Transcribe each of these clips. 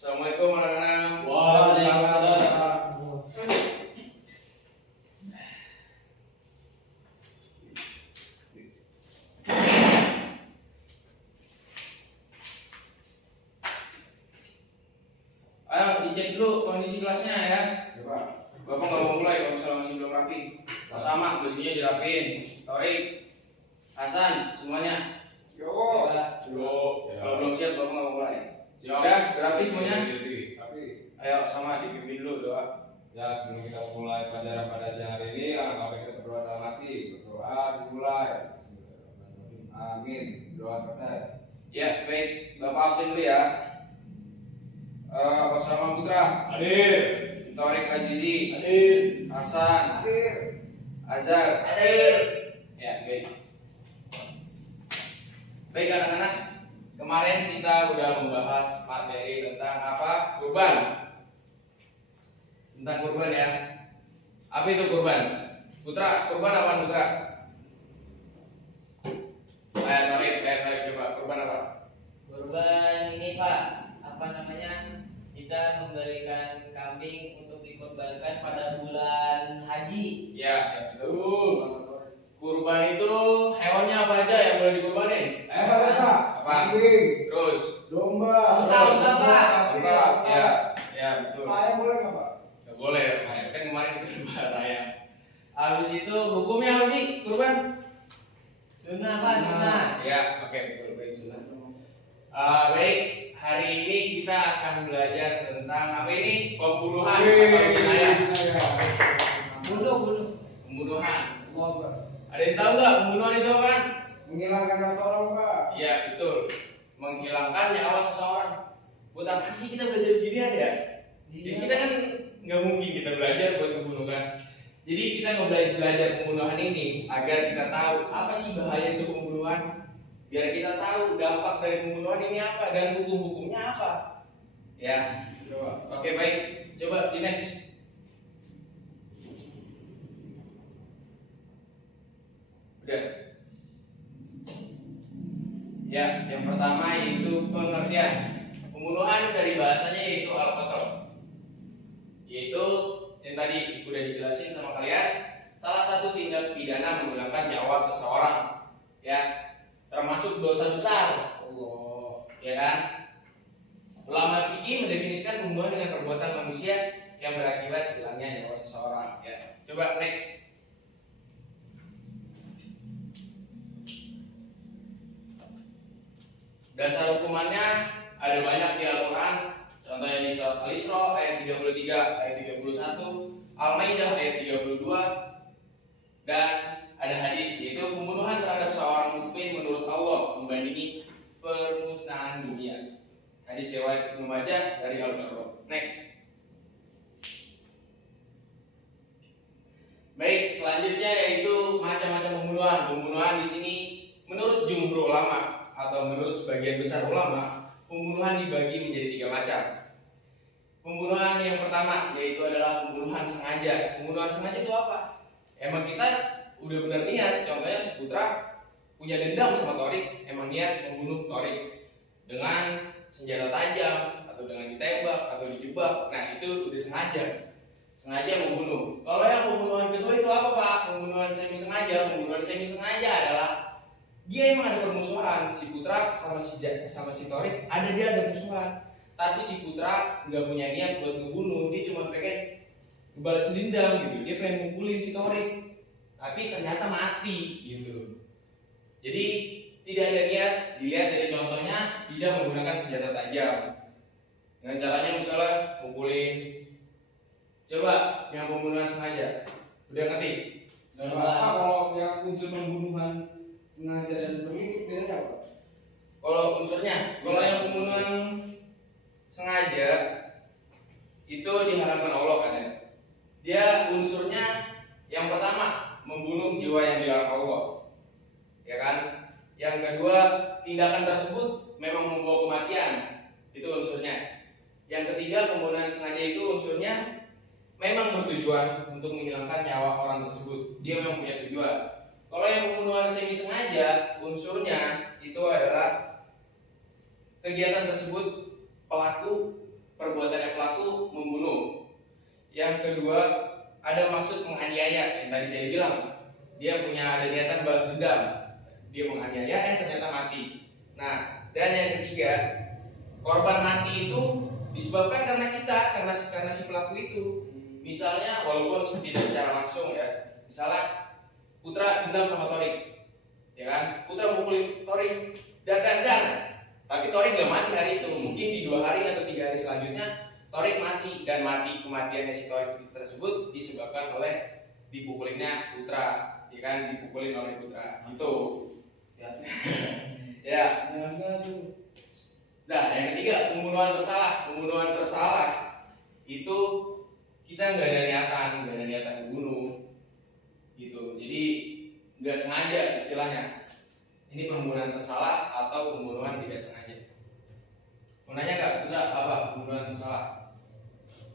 Assalamualaikum anak-anak. Waalaikumsalam. Ayo dicek dulu kondisi kelasnya ya. Ya, Pak. Bapak nggak mau mulai kalau misalnya masih belum rapi. Kalau sama bajunya dirapin. Torik, Hasan, semuanya. Yo. Kalau belum siap bapak nggak mau mulai. Siap. Udah rapi semuanya. Tapi Ayo sama dipimpin dulu doa. ya, sebelum kita mulai pelajaran pada siang hari ini, alangkah baik kita berdoa dalam hati. Berdoa dimulai. Amin. Doa selesai. Ya baik, bapak absen dulu ya. Osama Putra, Hadir. Torik Azizi, Hadir. Hasan, Hadir. Azhar. Hadir. Ya baik. Baik anak-anak, kemarin kita udah membahas materi tentang apa? Kurban. Tentang kurban ya. Apa itu kurban? Putra, kurban apa Putra? Tarik coba. Kurban apa? Kurban ini Pak, apa namanya? Kita memberikan kambing untuk dikorbankan pada bulan haji. Ya, betul. Kurban itu hewannya apa aja yang boleh dikurbanin? Apa? Apa? Kambing. Terus, Domba. Unta, Pak. lengkap. Ya, betul. Ayam boleh nggak, Pak? Nggak boleh, kan kemarin kita bahas ayam. Habis itu hukumnya apa sih kurban? Sunnah Pak, sunnah. Ya, oke, betul, baik sunnah. Baik, hari ini kita akan belajar tentang apa ini? Pembunuhan atau jenayah. Bunuh. Pembunuhan. Pak. Ada yang tahu nggak pembunuhan itu apa? Menghilangkan nyawa seorang, Pak. Ya, betul. Menghilangkan nyawa seseorang. Buat apa sih kita belajar beginian ya? Ya, kita kan nggak mungkin kita belajar buat membunuhkan. Jadi kita belajar pembunuhan ini agar kita tahu apa sih bahaya itu pembunuhan. Biar kita tahu dampak dari pembunuhan ini apa dan hukum-hukumnya apa. Ya, Coba. oke baik. Coba di next. Udah. Ya, yang pertama yaitu pengertian. Pembunuhan dari bahasanya yaitu al-qatl. Yaitu yang tadi udah dijelasin sama kalian, salah satu tindak pidana menggunakan nyawa seseorang. Ya, termasuk dosa besar. Allah. Ya kan? Ulama fikih mendefinisikan pembunuhan dengan perbuatan manusia yang berakibat hilangnya nyawa seseorang. Ya, coba next. Dasar hukumannya ada banyak di Al-Quran. Contohnya di surat Al-Isra ayat 33, ayat 31, Al-Maidah ayat 32, dan ada hadis yaitu pembunuhan terhadap seorang mukmin menurut Allah membandingi permusnahan dunia. Hadis riwayat Ibnu Majah dari Al-Barra. Next. Baik, selanjutnya yaitu macam-macam pembunuhan. Pembunuhan di sini menurut jumhur ulama atau menurut sebagian besar ulama, pembunuhan dibagi menjadi 3 macam. Pembunuhan yang pertama yaitu adalah pembunuhan sengaja. Pembunuhan sengaja itu apa? Emang kita udah benar niat. Contohnya si Putra punya dendam sama Torik, emang niat membunuh Torik dengan senjata tajam atau dengan ditembak atau dijebak. Nah, itu udah sengaja membunuh. Kalau yang pembunuhan kedua itu apa, Pak? Pembunuhan semi sengaja. Pembunuhan semi sengaja adalah dia emang ada permusuhan, si Putra sama si Torik ada musuhan, tapi si Putra nggak punya niat buat ngebunuh, dia cuma pengen ngebales dendam gitu, dia pengen mukulin si Torik, tapi ternyata mati gitu. Jadi tidak ada niat, dilihat dari contohnya tidak menggunakan senjata tajam. Dengan caranya misalnya mukulin. Coba yang pembunuhan sengaja, udah ngerti? Dan apa kalau yang unsur pembunuhan sengaja dan terlibat bedanya apa? Kalau unsurnya, kalau yang pembunuhan sengaja itu diharamkan Allah kan ya. Dia unsurnya yang pertama membunuh jiwa yang dilarang Allah, ya kan? Yang kedua tindakan tersebut memang membawa kematian, itu unsurnya. Yang ketiga pembunuhan sengaja itu unsurnya memang bertujuan untuk menghilangkan nyawa orang tersebut. Dia memang punya tujuan. Kalau yang pembunuhan semi sengaja, unsurnya itu adalah kegiatan tersebut pelaku perbuatannya pelaku membunuh. Yang kedua, ada maksud menganiaya. Yang tadi saya bilang, dia punya ada niatan balas dendam. Dia menganiaya, ternyata mati. Nah, dan yang ketiga, korban mati itu disebabkan karena si pelaku itu. Misalnya, walaupun tidak secara langsung ya, misalnya Putra dendam sama Torik, ya kan? Putra mukulin Torik, dar, tapi Torik gak mati hari itu. Mungkin di 2 hari atau 3 hari selanjutnya Torik mati, dan kematiannya si Torik tersebut disebabkan oleh dipukulinnya Putra, ya kan? Dipukulin oleh Putra, gitu. Ya. Nah, yang ketiga, pembunuhan tersalah. Pembunuhan tersalah itu kita nggak ada niatan membunuh, gitu. Jadi nggak sengaja istilahnya. Ini pembunuhan tersalah atau pembunuhan tidak sengaja. Mau nanya nggak, Putra, apa pembunuhan tersalah?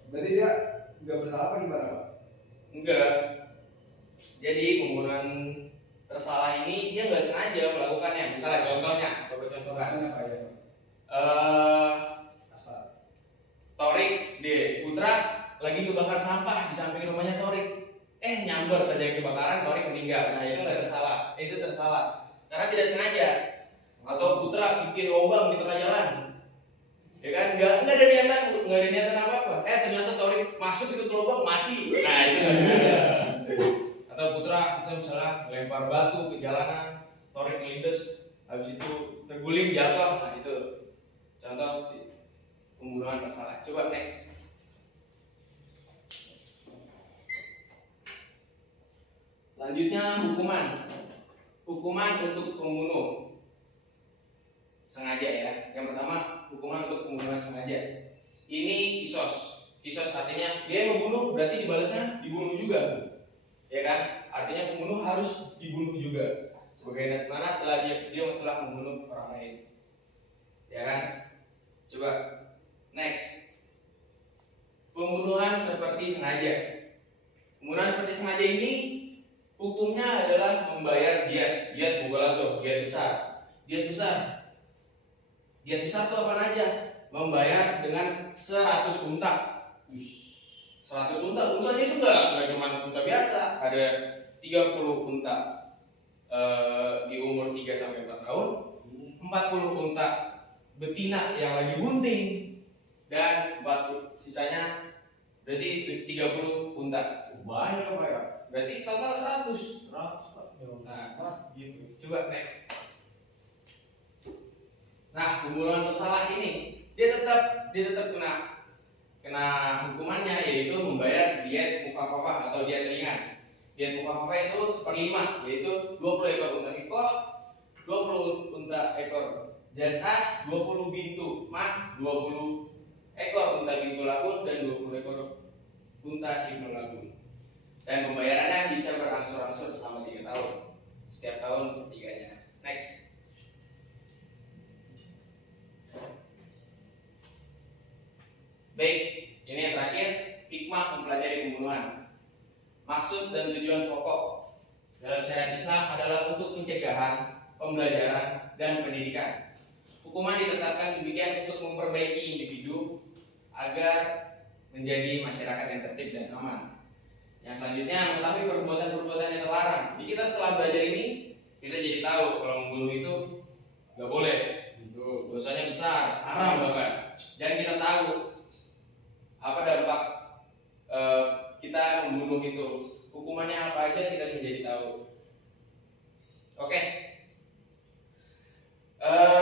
Berarti dia nggak bersalah apa gimana, Pak? Enggak. Jadi pembunuhan tersalah ini dia nggak sengaja melakukannya. Misalnya contohnya, coba contohkan. Apa ya, Pak? Torik di Putra lagi ngebakar sampah di samping rumahnya Torik. Nyamber terjadi kebakaran, Torik meninggal. Nah, itu nggak tersalah. Itu tersalah karena tidak sengaja. Atau Putra bikin lubang di tengah jalan, ya kan? Nggak ada niatan apa-apa. Ternyata Torik masuk itu ke lubang, mati. Nah, itu nggak sengaja. Atau Putra kita misalnya lempar batu ke jalanan, Torik melindes, habis itu terguling jatuh. Nah, itu contoh pembunuhan tersalah. Coba next. Selanjutnya hukuman untuk pembunuh sengaja ya. Yang pertama, hukuman untuk pembunuhan sengaja. Ini kisos. Kisos artinya dia yang membunuh, berarti dibalasnya dibunuh juga, ya kan? Artinya pembunuh harus dibunuh juga. Sebagaimana dia telah membunuh orang lain, ya kan? Coba next. Pembunuhan seperti sengaja. Pembunuhan seperti sengaja ini hukumnya adalah membayar diat mughaladzah, diat besar. Diat besar itu apa aja? Membayar dengan 100 unta. 100 unta, untanya itu enggak cuma unta biasa. Ada 30 unta di umur 3 sampai 4 tahun, 40 unta betina yang lagi bunting, dan 40 sisanya berarti 30 unta. Banyak apa ya? Berarti total 100. Nah, gitu. Coba next. Nah, pembunuhan tersalah ini dia tetap kena hukumannya, yaitu membayar diat mukafafah atau diat ringan. Diat mukafafah itu 1/5, yaitu 20 ekor unta ikoh, 20 unta ekor jazah, 20 bintu mah, 20 ekor unta bintu labun, dan 20 ekor unta ibnu labun. Dan pembayarannya bisa berangsur-angsur selama 3 tahun. Setiap tahun sepertiganya. Next. Baik, ini yang terakhir, hikmah mempelajari pembunuhan. Maksud dan tujuan pokok dalam syariat Islam adalah untuk pencegahan, pembelajaran, dan pendidikan. Hukuman ditetapkan demikian untuk memperbaiki individu agar menjadi masyarakat yang tertib dan aman. Yang selanjutnya, mengetahui perbuatan-perbuatan yang terlarang. Jadi kita setelah belajar ini, kita jadi tahu kalau membunuh itu nggak boleh, itu dosanya besar, haram bahkan. Dan kita tahu apa dampak kita membunuh itu, hukumannya apa aja kita menjadi tahu. Oke.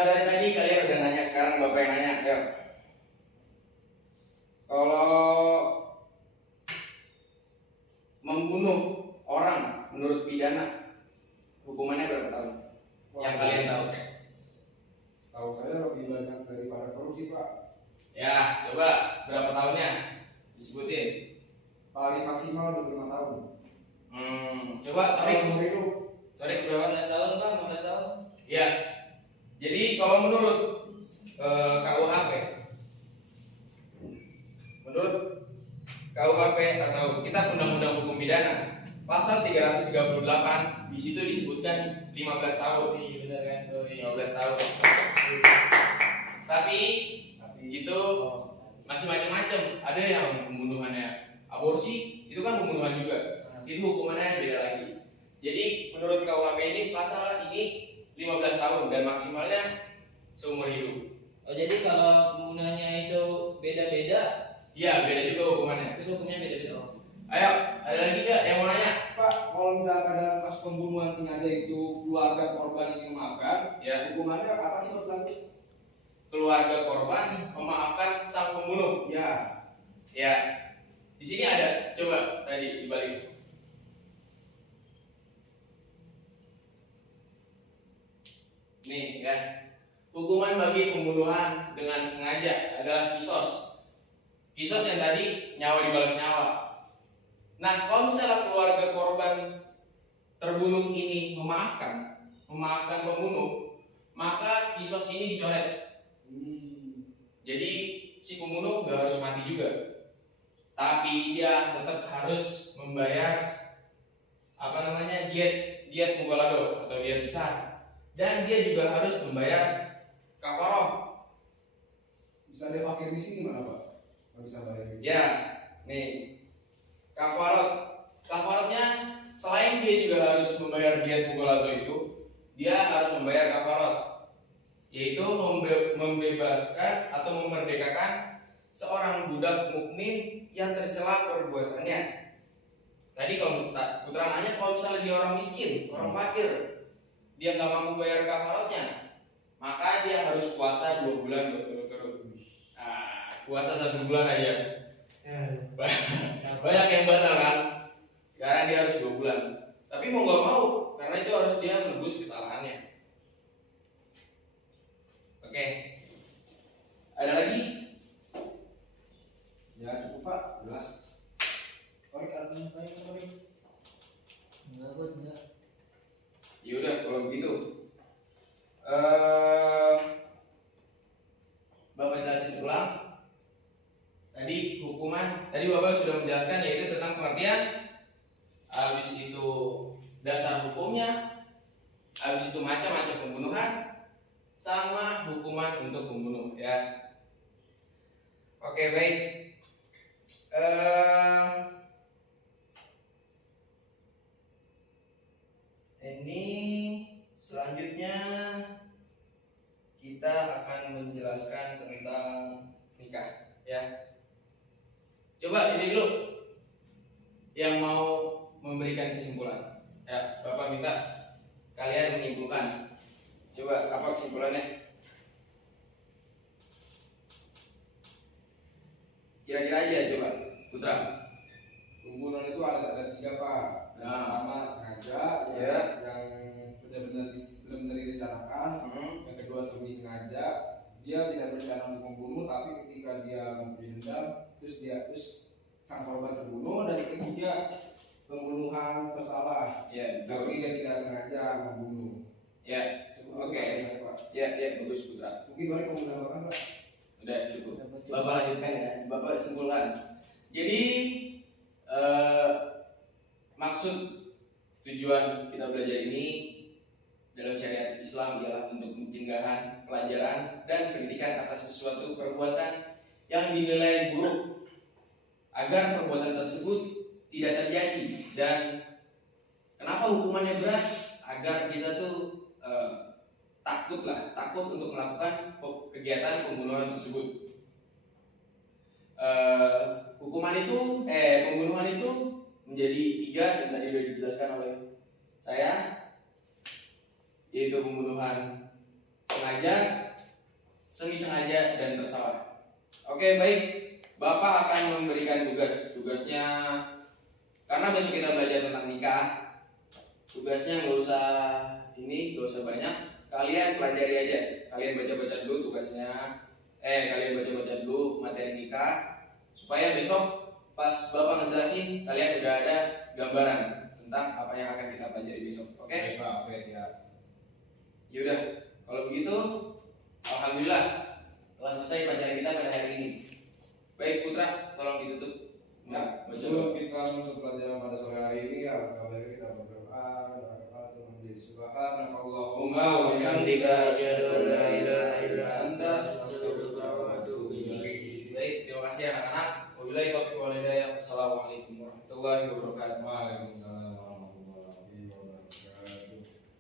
Dari tadi kalian udah nanya, sekarang bapak yang nanya. Ayo. Kalau membunuh orang menurut pidana, hukumannya berapa tahun? Yang kalian tahu? Setahu saya lebih banyak daripada korupsi, Pak. Ya, coba berapa tahunnya? Disebutin. Paling maksimal 25 tahun. Coba Torik. Seumur hidup. Torik berapa? 15 tahun kan, 15 tahun. Ya. Jadi kalau menurut KUHP, atau Kitab Undang-Undang Hukum Pidana, pasal 338 di situ disebutkan 15 tahun. Iya benar kan? 15 tahun. Tapi itu masih Oh jadi kalau pembunuhannya itu beda-beda, Iya, beda juga hukumannya. terus hukumnya beda-beda. Oh. Ayo, ada lagi nggak yang mau nanya? Pak, kalau misalkan dalam kasus pembunuhan sengaja itu keluarga korban ini memaafkan, Ya, hukumannya apa sih menurut Anda? keluarga korban memaafkan sang pembunuh. Ya, Ya, di sini ada. Coba tadi dibalik. Nih ya, hukuman bagi pembunuhan dengan sengaja adalah kisos. Kisos yang tadi nyawa dibalas nyawa. Nah, kalau misalnya keluarga korban terbunuh ini memaafkan pembunuh, maka kisos ini dicoret. Jadi si pembunuh gak harus mati juga, tapi dia tetap harus membayar diet mughalado atau diet besar, dan dia juga harus membayar kafaroh. bisa ada fakir miskin gimana Pak? Nggak bisa bayar. Ya, nih kafarotnya selain dia juga harus membayar diet mughalado itu, dia harus membayar kafarot, yaitu membebaskan atau memerdekakan seorang budak mukmin yang tercela perbuatannya. Tadi kalau putra nanya, kalau misalnya dia orang miskin, orang fakir, dia nggak mampu bayar kafarotnya, maka dia harus puasa 2 bulan berturut-turut. Nah, puasa 1 bulan aja banyak yang batal kan. Sekarang dia harus 2 bulan, tapi mau nggak mau, karena itu harus dia menebus kesalahannya. Oke, ada lagi? Ya cukup Pak, jelas. Korek ada yang tanya korek. Enggak. Ya udah kalau begitu, Bapak jelasin ulang. Tadi hukuman, tadi Bapak sudah menjelaskan, yaitu tentang pengertian, habis itu dasar hukumnya, habis itu macam-macam pembunuhan, sama hukuman untuk pembunuh ya. Oke, baik. Ini selanjutnya kita akan menjelaskan tentang nikah ya. Coba ini dulu yang mau memberikan kesimpulan ya. Bapak minta kalian menyimpulkan. Coba apa kesimpulannya? Kira-kira aja coba, Putra. Pembunuhan itu ada 3 Pak. Yang Nah. pertama sengaja, Ya. yang benar-benar direncanakan. Yang kedua sembunyi sengaja, dia tidak berencana untuk membunuh, tapi ketika dia mempunyai dendam, terus sang korban terbunuh. Dan yang ketiga pembunuhan tersalah, Ya, tapi betul. dia tidak sengaja membunuh. Ya, Cukup, oke. Pak. Ya, bagus Putra. Mungkin korek mau menambahkan Pak? Udah cukup. Bapak lanjutkan ya. Bapak simpulkan. Jadi maksud tujuan kita belajar ini dalam syariat Islam ialah untuk pencegahan, pelajaran, dan pendidikan atas sesuatu perbuatan yang dinilai buruk, agar perbuatan tersebut tidak terjadi. Dan kenapa hukumannya berat? Agar kita tuh takut untuk melakukan kegiatan pembunuhan tersebut. Pembunuhan itu menjadi 3 yang tadi sudah dijelaskan oleh saya, yaitu pembunuhan sengaja, semi sengaja, dan tersalah. Oke, baik. Bapak akan memberikan tugasnya, karena besok kita belajar tentang nikah. Tugasnya nggak usah banyak. Kalian pelajari aja. Kalian baca-baca dulu tugasnya. Kalian baca-baca dulu materi nikah, supaya besok pas Bapak ngejelasin, kalian udah ada gambaran tentang apa yang akan kita pelajari besok. Oke? Baik, Pak, oke siap. Yaudah, kalau begitu, alhamdulillah telah selesai pelajaran kita pada hari ini. Baik Putra, tolong ditutup. Nah, Baca sebelum kita menutup pelajaran pada sore hari ini, alangkah baiknya kita berdoa. Doa kepada Tuhan Subhanallahumma wa bihamdika asyhadu an la ilaha illa anta astaghfiruka wa atubu ilaik. Baik, terima kasih anak-anak. Wabillahi taufiq wal hidayah. Wassalamualaikum warahmatullahi wabarakatuh. Waalaikumsalam.